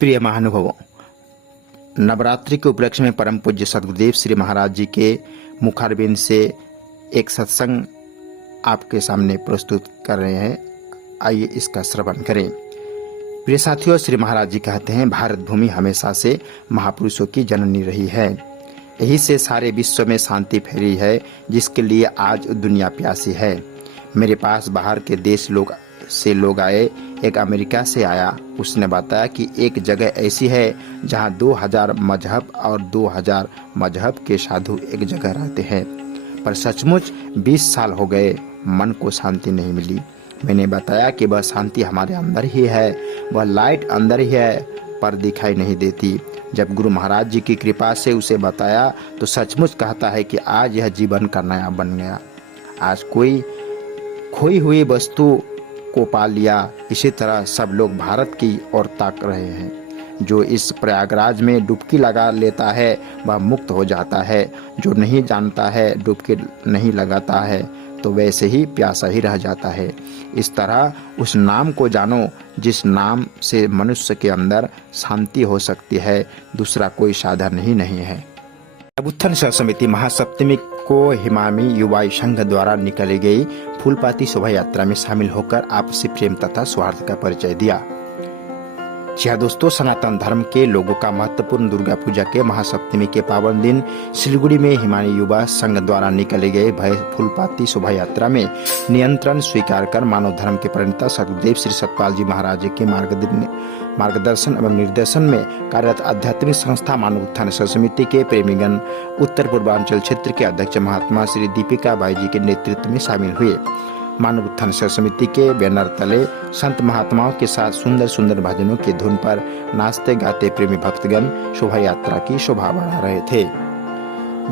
प्रिय महानुभावों, नवरात्रि के उपलक्ष्य में परम पूज्य सद्गुरुदेव श्री महाराज जी के मुखारबिंद से एक सत्संग आपके सामने प्रस्तुत कर रहे हैं। आइए इसका श्रवण करें। प्रिय साथियों, श्री महाराज जी कहते हैं, भारत भूमि हमेशा से महापुरुषों की जननी रही है। यही से सारे विश्व में शांति फैली है, जिसके लिए आज दुनिया प्यासी है। मेरे पास बाहर के देश लोग आए। एक अमेरिका से आया। उसने बताया कि एक जगह ऐसी है जहां 2000 मजहब और 2000 मजहब के साधु एक जगह रहते हैं, पर सचमुच 20 साल हो गए, मन को शांति नहीं मिली। मैंने बताया कि वह शांति हमारे अंदर ही है, वह लाइट अंदर ही है, पर दिखाई नहीं देती। जब गुरु महाराज जी की कृपा से उसे बताया तो सचमुच कहता है कि आज यह जीवन का नया बन गया। आज कोई खोई हुई वस्तु को पा लिया। इसी तरह सब लोग भारत की ओर ताक रहे हैं। जो इस प्रयागराज में डुबकी लगा लेता है वह मुक्त हो जाता है। जो नहीं जानता है, डुबकी नहीं लगाता है, तो वैसे ही प्यासा ही रह जाता है। इस तरह उस नाम को जानो जिस नाम से मनुष्य के अंदर शांति हो सकती है। दूसरा कोई साधन ही नहीं है। उत्थान समिति महासप्तमी को हिमामी युवा संघ द्वारा निकाली गई फूलपाती शोभा यात्रा में शामिल होकर आपसी प्रेम तथा सौहार्द का परिचय दिया। जी हाँ दोस्तों, सनातन धर्म के लोगों का महत्वपूर्ण दुर्गा पूजा के महासप्तमी के पावन दिन सिलीगुड़ी में हिमानी युवा संघ द्वारा निकाले गए भय फूलपाती शोभा यात्रा में नियंत्रण स्वीकार कर मानव धर्म के प्रणेता सद्गुरुदेव श्री सतपाल जी महाराज के मार्गदर्शन एवं निर्देशन में कार्यरत आध्यात्मिक संस्था मानव उत्थान समिति के प्रेमीगण उत्तर पूर्वांचल क्षेत्र के अध्यक्ष महात्मा श्री दीपिका बाई जी के नेतृत्व में शामिल हुए। मानव उत्थान समिति के बैनर तले संत महात्माओं के साथ सुंदर सुंदर भजनों की धुन पर नाचते गाते प्रेमी भक्तगण शोभा यात्रा की शोभा बढ़ा रहे थे।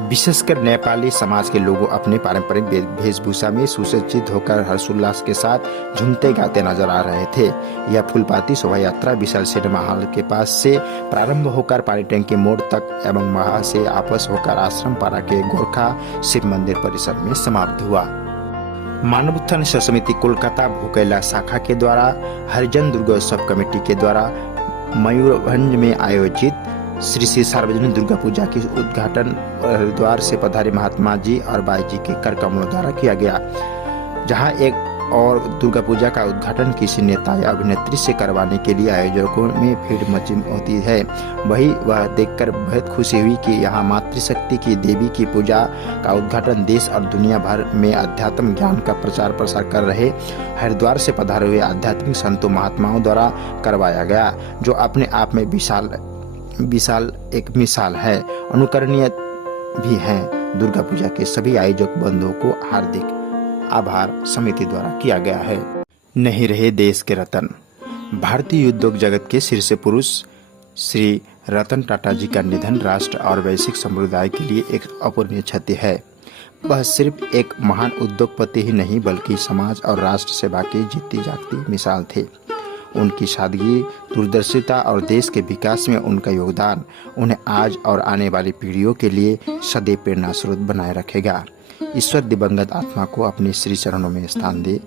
विशेषकर नेपाली समाज के लोग अपने पारंपरिक वेशभूषा में सुसज्जित होकर हर्षोल्लास के साथ झूमते गाते नजर आ रहे थे। यह फूलपाती शोभा यात्रा विशाल सिनेमा हॉल के पास से प्रारंभ होकर पानी टंकी मोड़ तक एवं वहां से आपस होकर आश्रम पारा के गोरखा शिव मंदिर परिसर में समाप्त हुआ। मानव उत्थान समिति कोलकाता भूकैला शाखा के द्वारा हरिजन दुर्गोत्सव कमेटी के द्वारा मयूरभंज में आयोजित श्री सार्वजनिक दुर्गा पूजा की उद्घाटन हरिद्वार से पधारे महात्मा जी और बाई जी के कर कमलों द्वारा किया गया। जहां एक और दुर्गा पूजा का उद्घाटन किसी नेता या अभिनेत्री से करवाने के लिए आयोजकों में भीड़ मची होती है। वही वह देखकर बेहद खुशी हुई कि यहाँ मातृशक्ति की देवी की पूजा का उद्घाटन देश और दुनिया भर में अध्यात्म ज्ञान का प्रचार प्रसार कर रहे हरिद्वार से पधारे हुए आध्यात्मिक संतों महात्माओं द्वारा करवाया गया, जो अपने आप में विशाल एक मिसाल है, अनुकरणीय भी है। दुर्गा पूजा के सभी आयोजक बंधुओं को हार्दिक आभार समिति द्वारा किया गया है। नहीं रहे देश के रतन। भारतीय उद्योग जगत के शीर्ष पुरुष श्री रतन टाटा जी का निधन राष्ट्र और वैश्विक समुदाय के लिए एक अपूरणीय क्षति है। वह सिर्फ एक महान उद्योगपति ही नहीं बल्कि समाज और राष्ट्र सेवा की जीती जागती मिसाल थे। उनकी सादगी, दूरदर्शिता और देश के विकास में उनका योगदान उन्हें आज और आने वाली पीढ़ियों के लिए सदैव प्रेरणा स्रोत बनाए रखेगा। ईश्वर दिवंगत आत्मा को अपने श्री चरणों में स्थान दे।